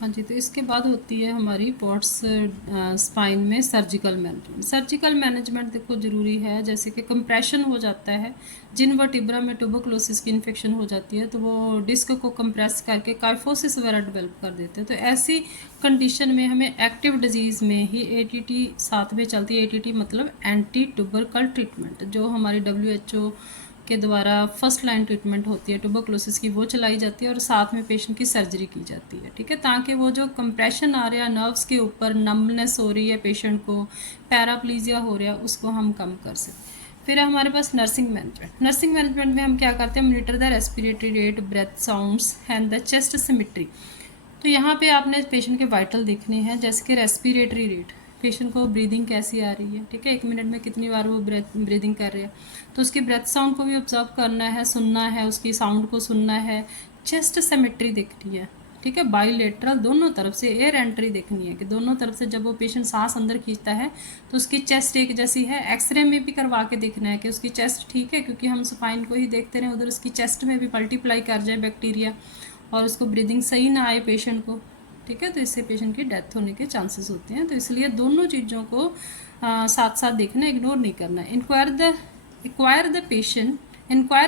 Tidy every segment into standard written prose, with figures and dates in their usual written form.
हाँ जी, तो इसके बाद होती है हमारी पॉट्स स्पाइन में सर्जिकल मैनेजमेंट। सर्जिकल मैनेजमेंट देखो ज़रूरी है, जैसे कि कंप्रेशन हो जाता है, जिन वर्टिब्रा में ट्यूबरकुलोसिस की इन्फेक्शन हो जाती है तो वो डिस्क को कंप्रेस करके काइफोसिस वगैरह डेवलप कर देते हैं। तो ऐसी कंडीशन में हमें एक्टिव डिजीज़ में ही एटीटी साथ में चलती है। एटीटी मतलब एंटी ट्यूबरकल ट्रीटमेंट, जो हमारी WHO के द्वारा फर्स्ट लाइन ट्रीटमेंट होती है ट्यूबरकुलोसिस की, वो चलाई जाती है और साथ में पेशेंट की सर्जरी की जाती है। ठीक है, ताकि वो जो कंप्रेशन आ रहा है नर्व्स के ऊपर, नमनेस हो रही है पेशेंट को, पैराप्लीजिया हो रहा है, उसको हम कम कर सकें। फिर हमारे पास नर्सिंग मैनेजमेंट। नर्सिंग मैनेजमेंट में हम क्या करते हैं, monitor the respiratory rate, breath sounds and the chest symmetry. तो यहाँ पे आपने पेशेंट के वाइटल देखने हैं, जैसे कि रेस्पिरेटरी रेट, पेशेंट को ब्रीदिंग कैसी आ रही है, ठीक है, 1 मिनट में कितनी बार वो ब्रीदिंग कर रहे हैं, तो उसकी ब्रेथ साउंड को भी ऑब्जर्व करना है, सुनना है, उसकी साउंड को सुनना है। चेस्ट सिमेट्री देखनी है, ठीक है, बाईलेटरल दोनों तरफ से एयर एंट्री देखनी है कि दोनों तरफ से जब वो पेशेंट सांस अंदर खींचता है तो उसकी चेस्ट एक जैसी है। एक्सरे में भी करवा के देखना है कि उसकी चेस्ट ठीक है, क्योंकि हम स्पाइन को ही देखते रहें, उधर उसकी चेस्ट में भी मल्टीप्लाई कर जाए बैक्टीरिया और उसको ब्रीदिंग सही ना आए पेशेंट को, ठीक है, तो इससे पेशेंट की डेथ होने के चांसेस होते हैं। तो इसलिए दोनों चीज़ों को साथ साथ देखना, इग्नोर नहीं करना। Inquire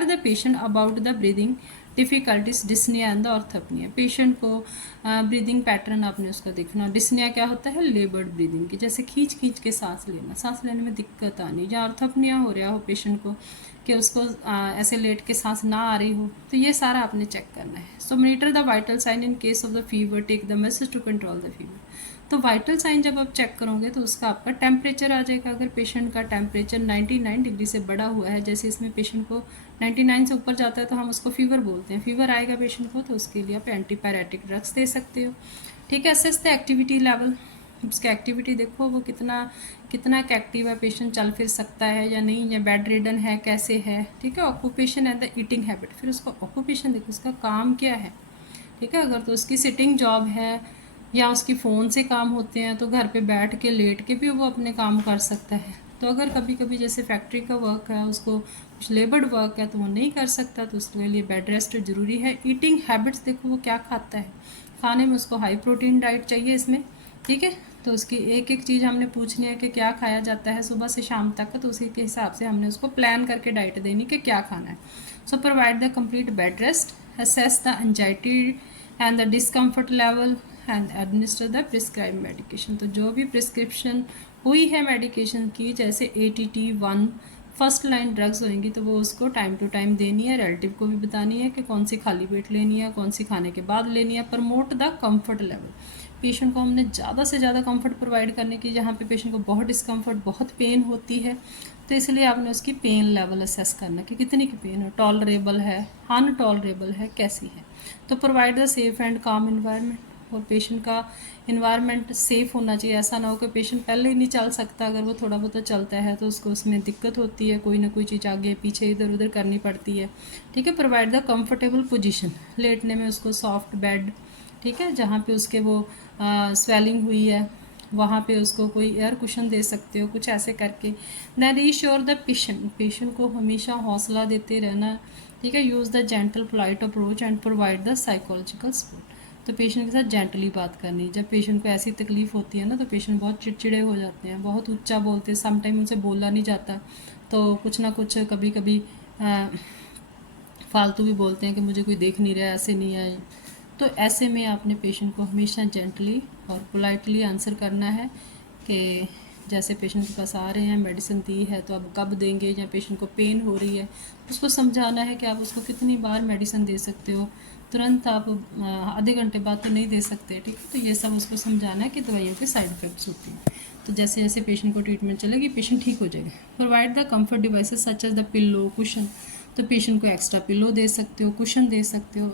the patient about the breathing difficulties, dyspnoea and the orthopnoea. Patient को ब्रीदिंग पैटर्न आपने उसका देखना। डिस्निया क्या होता है, लेबर्ड ब्रीदिंग की, जैसे खींच खींच के सांस लेना, सांस लेने में दिक्कत आनी, या ऑर्थोपनिया हो रहा हो पेशेंट को कि उसको ऐसे लेट के सांस ना आ रही हो, तो ये सारा आपने चेक करना है। So monitor the vital sign in case of the fever, take the message to control the fever. तो वाइटल साइन जब आप चेक करोगे तो उसका आपका टेम्परेचर आ जाएगा। अगर पेशेंट का टेम्परेचर 99 डिग्री से बढ़ा हुआ है, जैसे इसमें पेशेंट को 99 से ऊपर जाता है तो हम उसको फीवर बोलते हैं, फीवर आएगा पेशेंट को, तो उसके लिए आप एंटीपायरेटिक ड्रग्स दे सकते हो। ठीक है, असेस द एक्टिविटी लेवल, उसका एक्टिविटी देखो वो कितना कितना एक्टिव है, पेशेंट चल फिर सकता है या नहीं, या बेड रिडन है, कैसे है। ठीक है, occupation and the eating habit, फिर उसका ऑक्यूपेशन देखो, उसका काम क्या है। ठीक है, अगर तो उसकी सिटिंग जॉब है या उसकी फ़ोन से काम होते हैं तो घर पे बैठ के लेट के भी वो अपने काम कर सकता है। तो अगर कभी कभी जैसे फैक्ट्री का वर्क है, उसको कुछ लेबर्ड वर्क है तो वो नहीं कर सकता, तो उसके लिए बेड रेस्ट ज़रूरी है। ईटिंग हैबिट्स देखो वो क्या खाता है, खाने में उसको हाई प्रोटीन डाइट चाहिए इसमें। ठीक है, तो उसकी एक एक चीज़ हमने पूछनी है कि क्या खाया जाता है सुबह से शाम तक, तो उसी के हिसाब से हमने उसको प्लान करके डाइट देनी कि क्या खाना है। So provide the complete bed rest, assess the anxiety and the discomfort level and administer the prescribed medication। तो जो भी प्रिस्क्रिप्शन हुई है मेडिकेशन की, जैसे ATT1 फर्स्ट लाइन ड्रग्स होंगी तो वो उसको टाइम टू टाइम देनी है, रिलेटिव को भी बतानी है कि कौन सी खाली पेट लेनी है, कौन सी खाने के बाद लेनी है। Promote the comfort level, patient को हमने ज़्यादा से ज़्यादा कंफर्ट प्रोवाइड करने की, जहाँ पे पेशेंट को बहुत डिस्कम्फर्ट, बहुत पेन होती है, तो इसलिए आपने उसकी पेन लेवल असेस करना कि कितनी की पेन है, टॉलरेबल है, अनटॉलरेबल है, कैसी है। तो प्रोवाइड द सेफ एंड काम इन्वायरमेंट, और पेशेंट का इन्वायरमेंट सेफ़ होना चाहिए। ऐसा ना हो कि पेशेंट पहले ही नहीं चल सकता, अगर वो थोड़ा बहुत चलता है तो उसको उसमें दिक्कत होती है, कोई ना कोई चीज़ आगे पीछे इधर उधर करनी पड़ती है। ठीक है, प्रोवाइड द कंफर्टेबल पोजीशन, लेटने में उसको सॉफ्ट बेड, ठीक है, जहाँ पे उसके वो स्वेलिंग हुई है वहाँ पे उसको कोई एयर कुशन दे सकते हो, कुछ ऐसे करके। Then reassure the patient, patient को हमेशा हौसला देते रहना। ठीक है, use the gentle polite approach and provide the psychological support. तो पेशेंट के साथ जेंटली बात करनी। जब पेशेंट को ऐसी तकलीफ़ होती है ना तो पेशेंट बहुत चिड़चिड़े हो जाते हैं, बहुत ऊंचा बोलते हैं, समटाइम उनसे बोला नहीं जाता, तो कुछ ना कुछ कभी कभी फालतू भी बोलते हैं कि मुझे कोई देख नहीं रहा है, ऐसे नहीं है। तो ऐसे में आपने पेशेंट को हमेशा जेंटली और पोलाइटली आंसर करना है कि जैसे पेशेंट के पास आ रहे हैं, मेडिसिन दी है तो अब कब देंगे, या पेशेंट को पेन हो रही है, उसको समझाना है कि आप उसको कितनी बार मेडिसिन दे सकते हो, तुरंत आप आधे घंटे बाद तो नहीं दे सकते। ठीक है, तो ये सब उसको समझाना है कि दवाइयों के साइड इफ़ेक्ट्स होती हैं। तो जैसे जैसे पेशेंट को ट्रीटमेंट चलेगी पेशेंट ठीक हो जाएगा। Provide the comfort devices such as the pillow, cushion, तो पेशेंट को एक्स्ट्रा पिल्लो दे सकते हो, कुशन दे सकते हो।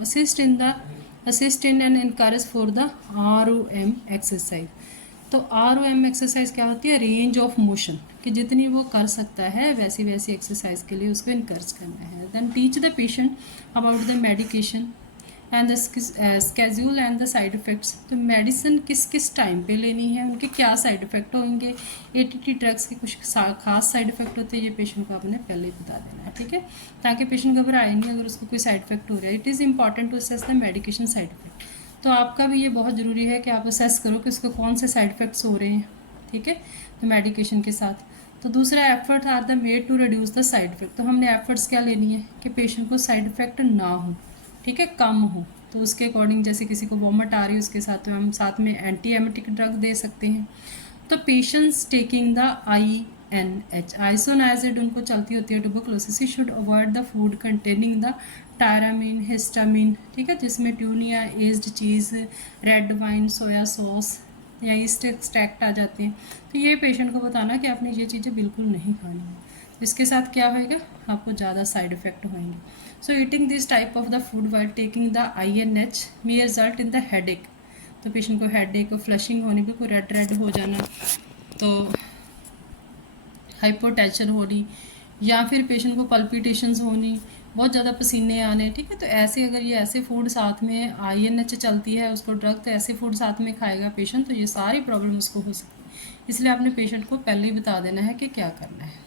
Assist in and encourage for the ROM exercise. तो ROM एक्सरसाइज क्या होती है, रेंज ऑफ मोशन, कि जितनी वो कर सकता है वैसी वैसी एक्सरसाइज के लिए उसको इनकरेज करना है। Then teach the patient about the medication and the schedule and the side effects, तो मेडिसिन किस किस टाइम पे लेनी है, उनके क्या साइड इफ़ेक्ट होंगे। ATT ड्रग्स के कुछ खास साइड इफ़ेक्ट होते हैं, ये पेशेंट को आपने पहले ही बता देना है। ठीक है, ताकि पेशेंट घबराए नहीं अगर उसको कोई साइड इफ़ेक्ट हो रहा है। It is important to assess the medication side effect. तो आपका भी ये बहुत ज़रूरी है कि आप असेस करो कि उसको कौन से साइड इफ़ेक्ट्स हो रहे हैं, ठीक है, तो मेडिकेशन के साथ। तो दूसरा, effort are the made to reduce the side effect. तो हमने एफर्ट्स क्या लेनी है कि पेशेंट को साइड इफ़ेक्ट ना हो, ठीक है, कम हो। तो उसके अकॉर्डिंग जैसे किसी को वॉमिट आ रही है उसके साथ तो हम साथ में एंटी एमेटिक ड्रग दे सकते हैं। तो patients taking the INH isoniazid उनको चलती होती है tuberculosis, he should avoid the food containing the tyramine, histamine, ठीक है, जिसमें tuna, aged cheese, red wine, soya sauce या ईस्ट एक्सट्रैक्ट आ जाते हैं। तो ये पेशेंट को बताना कि आपने ये चीज़ें बिल्कुल नहीं खानी है, इसके साथ क्या होएगा, आपको ज़्यादा साइड इफ़ेक्ट होंगे। So eating this type of the food while taking the INH may result in the headache. तो पेशेंट को हेडेक, फ्लशिंग होनी, बिल्कुल रेड रेड हो जाना, तो हाइपोटेंशन होनी, या फिर पेशेंट को पल्पिटेशंस होनी, बहुत ज़्यादा पसीने आने, ठीक है। तो ऐसे अगर ये ऐसे फूड साथ में INH चलती है उसको ड्रग, तो ऐसे फूड साथ में खाएगा पेशेंट तो ये सारी प्रॉब्लम उसको हो सकती है। इसलिए आपने पेशेंट को पहले ही बता देना है कि क्या करना है।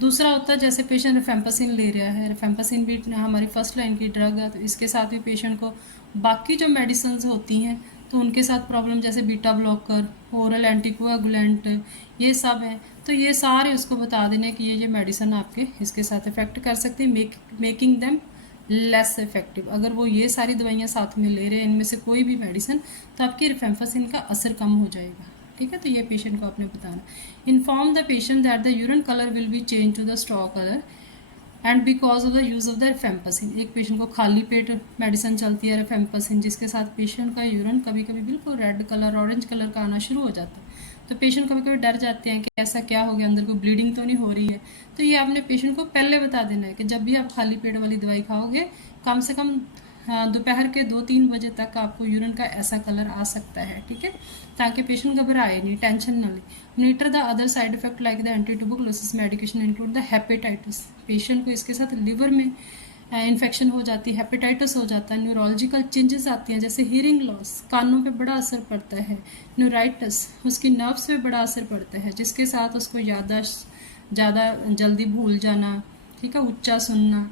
दूसरा होता है जैसे पेशेंट रिफेम्पासिन ले रहा है, रिफेम्पासिन भी हमारी फर्स्ट लाइन की ड्रग है, तो इसके साथ भी पेशेंट को बाकी जो मेडिसिन होती हैं तो उनके साथ प्रॉब्लम जैसे बीटा ब्लॉकर, ओरल एंटीकोएगुलेंट, ये सब हैं। तो ये सारे उसको बता देने कि ये मेडिसिन आपके इसके साथ इफ़ेक्ट कर सकती है, मेकिंग देम लेस इफेक्टिव। अगर वो ये सारी दवाइयाँ साथ में ले रहे हैं इनमें से कोई भी मेडिसिन, तो आपकी रिफेम्पासिन का असर कम हो जाएगा, ठीक है। तो ये पेशेंट को आपने बताना। Inform the patient that the urine colour will be change to the straw colour and because of the use of the rifampicin. एक पेशेंट को खाली पेट मेडिसिन चलती है रिफेम्पासिन, जिसके साथ पेशेंट का यूरिन कभी कभी बिल्कुल रेड कलर, ऑरेंज कलर का आना शुरू हो जाता है। तो पेशेंट कभी कभी डर जाते हैं कि ऐसा क्या हो गया, अंदर को ब्लीडिंग तो नहीं हो रही है। तो ये आपने पेशेंट को पहले बता देना है कि जब भी आप खाली पेट वाली दवाई खाओगे, कम से कम दोपहर के 2-3 बजे तक आपको यूरिन का ऐसा कलर आ सकता है, ठीक है, ताकि पेशेंट घबराए नहीं, टेंशन ना ले। Monitor the other side effect like the anti tuberculosis medication include the hepatitis. Patient को इसके साथ लिवर में इन्फेक्शन हो जाती है, हेपेटाइटिस हो जाता है, न्यूरोलॉजिकल चेंजेस आती हैं जैसे हियरिंग लॉस, कानों पे बड़ा असर पड़ता है, न्यूराइटिस, उसकी नर्व्स पे बड़ा असर पड़ता है, जिसके साथ उसको याददाश्त ज़्यादा जल्दी भूल जाना, ठीक है, ऊंचा सुनना,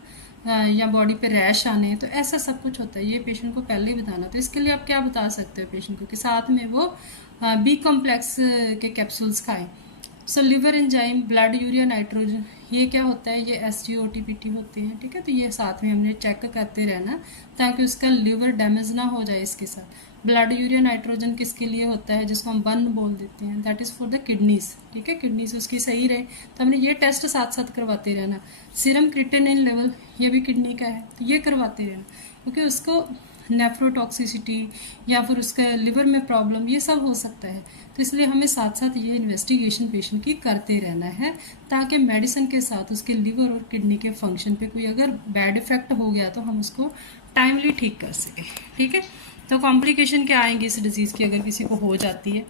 या बॉडी पे रैश आने, तो ऐसा सब कुछ होता है। ये पेशेंट को पहले ही बताना। तो इसके लिए आप क्या बता सकते हो पेशेंट को कि साथ में वो बी कॉम्प्लेक्स के कैप्सूल्स खाएं। So liver enzyme, blood urea nitrogen, ये क्या होता है, ये SGOT-PT होते हैं, ठीक है। तो ये साथ में हमने चेक करते रहना ताकि उसका लिवर डैमेज ना हो जाए इसके साथ। ब्लड यूरिया नाइट्रोजन किसके लिए होता है, जिसको हम बन बोल देते हैं, that is for the kidneys, ठीक है, किडनीज उसकी सही रहे, तो हमने ये टेस्ट साथ साथ करवाते रहना। सीरम क्रिएटिनिन लेवल, ये भी किडनी का है, तो ये करवाते रहना, क्योंकि उसको नेफ्रोटॉक्सिसिटी या फिर उसका लिवर में प्रॉब्लम ये सब हो सकता है। तो इसलिए हमें साथ साथ ये इन्वेस्टिगेशन पेशेंट की करते रहना है, ताकि मेडिसिन के साथ उसके लिवर और किडनी के फंक्शन पे कोई अगर बैड इफेक्ट हो गया तो हम उसको टाइमली ठीक कर सकें, ठीक है। तो कॉम्प्लिकेशन क्या आएंगी इस डिज़ीज़ की अगर किसी को हो जाती है।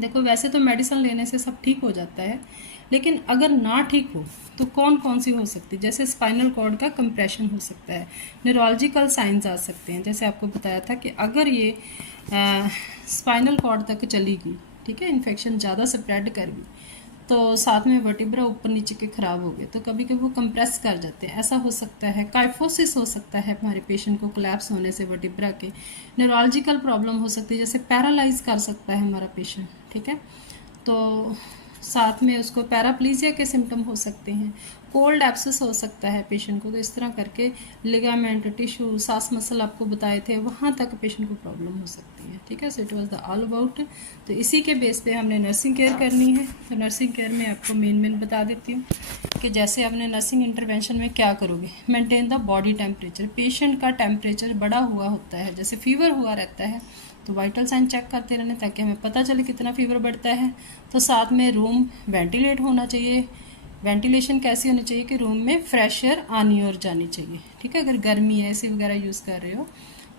देखो वैसे तो मेडिसिन लेने से सब ठीक हो जाता है, लेकिन अगर ना ठीक हो तो कौन कौन सी हो सकती है, जैसे स्पाइनल कॉर्ड का कंप्रेशन हो सकता है, न्यूरोलॉजिकल साइंस आ सकते हैं, जैसे आपको बताया था कि अगर ये स्पाइनल कॉर्ड तक चली गई, ठीक है, इन्फेक्शन ज़्यादा स्प्रेड कर गई, तो साथ में वर्टिब्रा ऊपर नीचे के ख़राब हो गए तो कभी कभी वो कंप्रेस कर जाते हैं, ऐसा हो सकता है। काइफोसिस हो सकता है हमारे पेशेंट को कोलैप्स होने से वर्टिब्रा के। न्यूरोलॉजिकल प्रॉब्लम हो सकती है, जैसे पैरालाइज कर सकता है हमारा पेशेंट, ठीक है। तो साथ में उसको पैराप्लीजिया के सिम्टम हो सकते हैं, कोल्ड एब्सेस हो सकता है पेशेंट को। तो इस तरह करके लिगामेंट, टिश्यू, सांस मसल आपको बताए थे, वहाँ तक पेशेंट को प्रॉब्लम हो सकती है, ठीक है। So it was the all about. तो इसी के बेस पे हमने नर्सिंग केयर करनी है। तो नर्सिंग केयर में आपको मेन बता देती हूँ कि जैसे आपने नर्सिंग इंटरवेंशन में क्या करोगे, maintain the body temperature. Patient का टेम्परेचर बढ़ा हुआ होता है, जैसे फीवर हुआ रहता है तो वाइटल साइन चेक करते रहने ताकि हमें पता चले कितना फीवर बढ़ता है। तो साथ में रूम वेंटिलेट होना चाहिए। वेंटिलेशन कैसी होनी चाहिए कि रूम में फ्रेश एयर आनी और जानी चाहिए, ठीक है। अगर गर्मी है, एसी वगैरह यूज़ कर रहे हो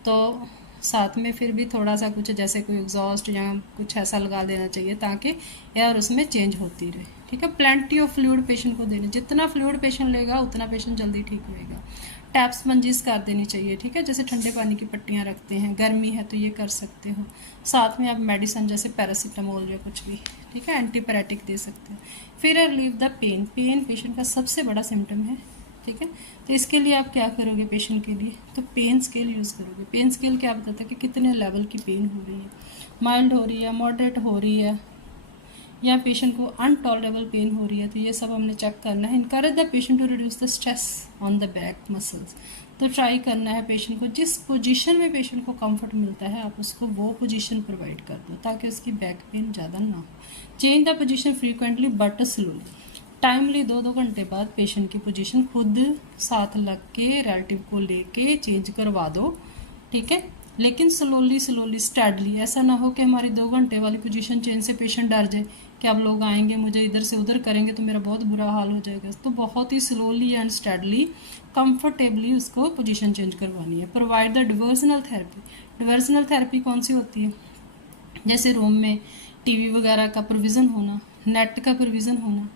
तो साथ में फिर भी थोड़ा सा कुछ जैसे कोई एग्जॉस्ट या कुछ ऐसा लगा देना चाहिए ताकि एयर उसमें चेंज होती रहे, ठीक है। प्लेंटी ऑफ फ्लूइड पेशेंट को देने, जितना फ्लूइड पेशेंट लेगा उतना पेशेंट जल्दी ठीक होएगा। टैप्स मंजिस कर देनी चाहिए, ठीक है, जैसे ठंडे पानी की पट्टियाँ रखते हैं, गर्मी है तो ये कर सकते हो। साथ में आप मेडिसिन जैसे पैरासीटामोल या कुछ भी, ठीक है, एंटीपैरेटिक दे सकते हो। फिर relieve the pain. Pain patient का सबसे बड़ा सिम्टम है ठीक है। तो इसके लिए आप क्या करोगे पेशेंट के लिए, तो पेन स्केल यूज़ करोगे। पेन स्केल क्या बताता है कि कितने लेवल की पेन हो रही है, माइल्ड हो रही है, मॉडरेट हो रही है, या पेशेंट को अनटॉलरेबल पेन हो रही है, तो ये सब हमने चेक करना है। Encourage the patient to reduce the stress on the back muscles, तो ट्राई करना है पेशेंट को जिस पोजीशन में पेशेंट को कंफर्ट मिलता है आप उसको वो पोजीशन प्रोवाइड कर दो ताकि उसकी बैक पेन ज़्यादा ना हो। Change the position frequently but slowly, timely 2-2 घंटे बाद पेशेंट की पोजीशन खुद साथ लग के रिलेटिव को लेके चेंज करवा दो, ठीक है। लेकिन स्लोली स्लोली स्टैडली, ऐसा ना हो कि हमारी 2 घंटे वाली पोजीशन चेंज से पेशेंट डर जाए कि अब लोग आएंगे मुझे इधर से उधर करेंगे तो मेरा बहुत बुरा हाल हो जाएगा। तो बहुत ही स्लोली एंड स्टैडली कंफर्टेबली उसको पोजीशन चेंज करवानी है। प्रोवाइड द डिवर्जनल थेरेपी, डिवर्जनल थेरेपी कौन सी होती है, जैसे रूम में टीवी वगैरह का प्रोविज़न होना, नेट का प्रोविज़न होना,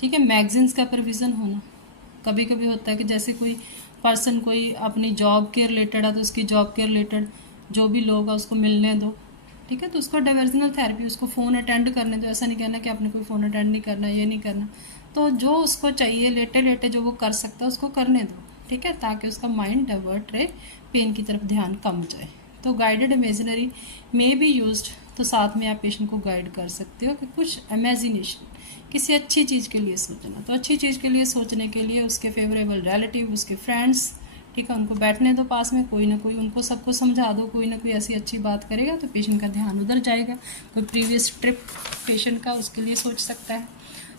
ठीक है, मैगजीन्स का प्रोविज़न होना। कभी कभी होता है कि जैसे कोई पर्सन कोई अपनी जॉब के रिलेटेड है तो उसकी जॉब के रिलेटेड जो भी लोग हैं उसको मिलने दो, ठीक है, तो उसको डाइवर्जनल थेरेपी, उसको फ़ोन अटेंड करने दो। ऐसा नहीं कहना कि आपने कोई फ़ोन अटेंड नहीं करना, ये नहीं करना, तो जो उसको चाहिए लेटे लेटे जो वो कर सकता है उसको करने दो, ठीक है, ताकि उसका माइंड डाइवर्ट रहे, पेन की तरफ ध्यान कम जाए। तो गाइडेड इमेजिनरी में बी यूज्ड, तो साथ में आप पेशेंट को गाइड कर सकते हो कि कुछ इमेजिनेशन, किसी अच्छी चीज़ के लिए सोचना। तो अच्छी चीज़ के लिए सोचने के लिए उसके फेवरेबल रिलेटिव, उसके फ्रेंड्स, ठीक है, उनको बैठने दो पास में, कोई ना कोई उनको सबको समझा दो, कोई ना कोई ऐसी अच्छी बात करेगा तो पेशेंट का ध्यान उधर जाएगा। कोई प्रीवियस ट्रिप पेशेंट का उसके लिए सोच सकता है।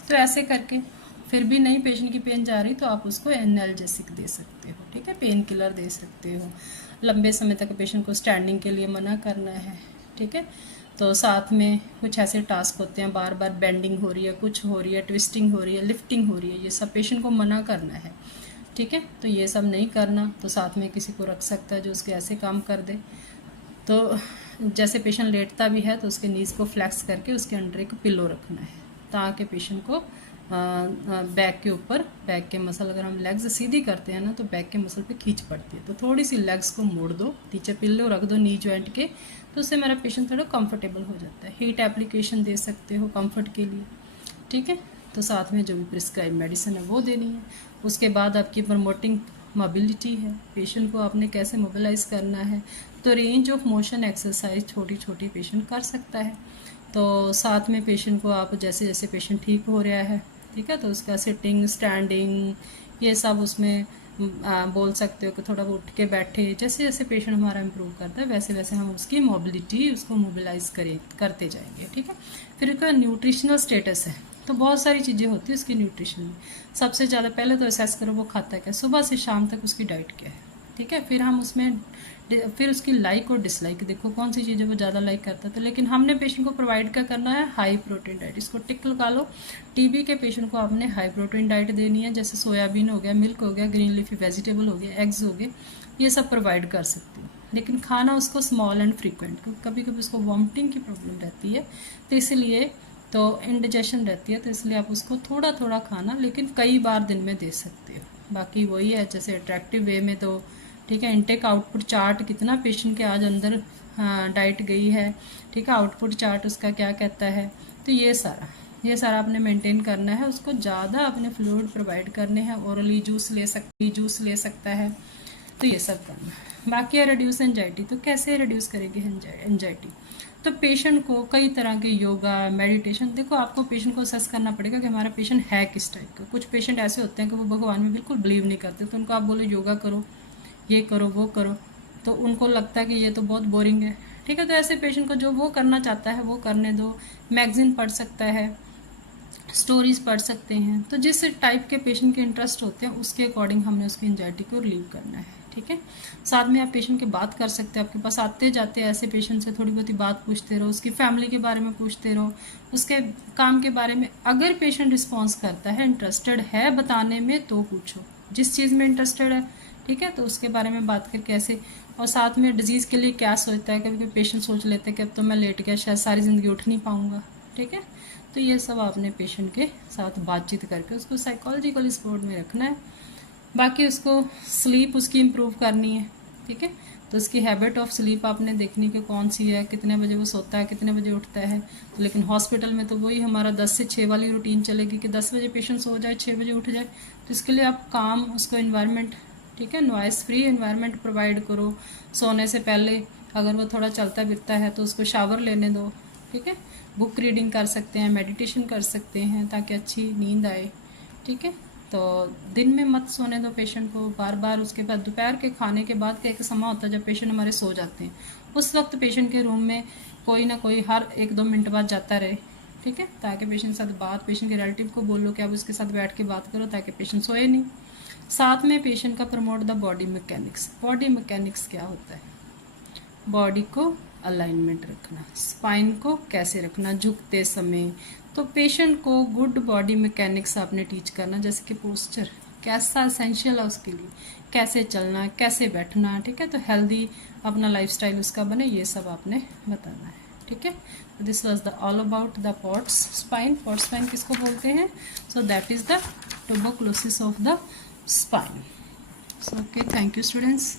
तो ऐसे करके फिर भी नहीं पेशेंट की पेन जा रही तो आप उसको एनाल्जेसिक दे सकते हो, ठीक है, पेन किलर दे सकते हो। लंबे समय तक पेशेंट को स्टैंडिंग के लिए मना करना है, ठीक है। तो साथ में कुछ ऐसे टास्क होते हैं, बार बार बेंडिंग हो रही है, कुछ हो रही है, ट्विस्टिंग हो रही है, लिफ्टिंग हो रही है, ये सब पेशेंट को मना करना है, ठीक है। तो ये सब नहीं करना, तो साथ में किसी को रख सकता है जो उसके ऐसे काम कर दे। तो जैसे पेशेंट लेटता भी है तो उसके नीज़ को फ्लैक्स करके उसके अंडर एक पिलो रखना है ताकि पेशेंट को बैक के ऊपर, बैक के मसल, अगर हम लेग्स सीधी करते हैं ना तो बैक के मसल पे खींच पड़ती है, तो थोड़ी सी लेग्स को मोड़ दो, नीचे पिल्लो रख दो नी जॉइंट के, तो उससे मेरा पेशेंट थोड़ा कंफर्टेबल हो जाता है। हीट एप्लीकेशन दे सकते हो कंफर्ट के लिए, ठीक है। तो साथ में जो भी प्रिस्क्राइब मेडिसिन है वो देनी है। उसके बाद आपकी प्रमोटिंग मोबिलिटी है, पेशेंट को आपने कैसे मोबिलाइज करना है, तो रेंज ऑफ मोशन एक्सरसाइज छोटी छोटी पेशेंट कर सकता है। तो साथ में पेशेंट को आप जैसे जैसे पेशेंट ठीक हो रहा है, ठीक है, तो उसका सिटिंग, स्टैंडिंग, ये सब उसमें बोल सकते हो कि थोड़ा वो उठ के बैठे। जैसे जैसे पेशेंट हमारा इम्प्रूव करता है वैसे वैसे हम उसकी मोबिलिटी उसको मोबिलाइज करते जाएंगे, ठीक है। फिर उसका न्यूट्रिशनल स्टेटस है, तो बहुत सारी चीज़ें होती है उसकी न्यूट्रिशन में। सबसे ज़्यादा पहले तो असेस करो वो खाता क्या, सुबह से शाम तक उसकी डाइट क्या है, ठीक है। फिर हम उसमें फिर उसकी लाइक और डिसलाइक देखो कौन सी चीज़ें वो ज़्यादा लाइक करता है। तो लेकिन हमने पेशेंट को प्रोवाइड क्या करना है, हाई प्रोटीन डाइट। इसको टिक लगा लो, टीबी के पेशेंट को आपने हाई प्रोटीन डाइट देनी है, जैसे सोयाबीन हो गया, मिल्क हो गया, ग्रीन लीफी वेजिटेबल हो गया, एग्स हो गए, ये सब प्रोवाइड कर सकती हो। लेकिन खाना उसको स्मॉल एंड फ्रीक्वेंट, क्योंकि कभी कभी उसको वॉमिटिंग की प्रॉब्लम रहती है, तो इसलिए तो इंडाइजेशन रहती है, तो इसलिए आप उसको थोड़ा थोड़ा खाना लेकिन कई बार दिन में दे सकते हो। बाकी वही है जैसे अट्रैक्टिव वे में, तो ठीक है, इनटेक आउटपुट चार्ट कितना पेशेंट के आज अंदर डाइट गई है, ठीक है, आउटपुट चार्ट उसका क्या कहता है, तो ये सारा आपने मेंटेन करना है। उसको ज़्यादा अपने फ्लूइड प्रोवाइड करने हैं, ओरली जूस ले सकता है, तो ये सब करना है। बाकी है रिड्यूस एंजाइटी, तो कैसे रिड्यूस करेंगे एंजाइटी, तो पेशेंट को कई तरह के योगा, मेडिटेशन, देखो आपको पेशेंट को असेस करना पड़ेगा कि हमारा पेशेंट है किस टाइप का। कुछ पेशेंट ऐसे होते हैं कि वो भगवान में बिल्कुल बिलीव नहीं करते, तो उनको आप बोलो योगा करो, ये करो, वो करो, तो उनको लगता है कि ये तो बहुत बोरिंग है, ठीक है। तो ऐसे पेशेंट को जो वो करना चाहता है वो करने दो। मैगजीन पढ़ सकता है, स्टोरीज पढ़ सकते हैं, तो जिस टाइप के पेशेंट के इंटरेस्ट होते हैं उसके अकॉर्डिंग हमने उसकी एंजाइटी को रिलीव करना है, ठीक है। साथ में आप पेशेंट की बात कर सकते हैं, आपके पास आते जाते ऐसे पेशेंट से थोड़ी बहुत बात पूछते रहो, उसकी फैमिली के बारे में पूछते रहो, उसके काम के बारे में। अगर पेशेंट रिस्पॉन्स करता है, इंटरेस्टेड है बताने में, तो पूछो जिस चीज़ में इंटरेस्टेड है, ठीक है, तो उसके बारे में बात करके ऐसे। और साथ में डिजीज़ के लिए क्या सोचता है, कभी कभी पेशेंट सोच लेते हैं कि अब तो मैं लेट गया, शायद सारी ज़िंदगी उठ नहीं पाऊँगा, ठीक है। तो ये सब आपने पेशेंट के साथ बातचीत करके उसको साइकोलॉजिकल सपोर्ट में रखना है। बाकी उसको स्लीप उसकी इम्प्रूव करनी है, ठीक है। तो उसकी हैबिट ऑफ स्लीप आपने देखनी कि कौन सी है, कितने बजे वो सोता है, कितने बजे उठता है। तो लेकिन हॉस्पिटल में तो वही हमारा 10 से 6 वाली रूटीन चलेगी कि 10 बजे पेशेंट सो जाए, 6 बजे उठ जाए। तो इसके लिए आप काम उसको इन्वायरमेंट, ठीक है, नॉइस फ्री इन्वायरमेंट प्रोवाइड करो। सोने से पहले अगर वो थोड़ा चलता फिरता है तो उसको शावर लेने दो, ठीक है। बुक रीडिंग कर सकते हैं, मेडिटेशन कर सकते हैं ताकि अच्छी नींद आए, ठीक है। तो दिन में मत सोने दो पेशेंट को बार बार। उसके बाद दोपहर के खाने के बाद का एक समय होता है जब पेशेंट हमारे सो जाते हैं, उस वक्त पेशेंट के रूम में कोई ना कोई हर 1-2 मिनट बाद जाता रहे, ठीक है, ताकि पेशेंट के साथ बात, पेशेंट के रिलेटिव को बोलो कि आप उसके साथ बैठ के बात करो ताकि पेशेंट सोए नहीं। साथ में पेशेंट का promote the body mechanics. Body mechanics क्या होता है? बॉडी को अलाइनमेंट रखना, स्पाइन को कैसे रखना झुकते समय। तो पेशेंट को गुड बॉडी मैकेनिक्स आपने टीच करना, जैसे कि पोस्चर कैसा एसेंशियल है उसके लिए, कैसे चलना है, कैसे बैठना, ठीक है। तो हेल्दी अपना लाइफस्टाइल उसका बने, ये सब आपने बताना है, ठीक है। This was the all about the pots spine. Pot spine किसको बोलते हैं? So that is the tuberculosis of the spine. So okay, thank you students.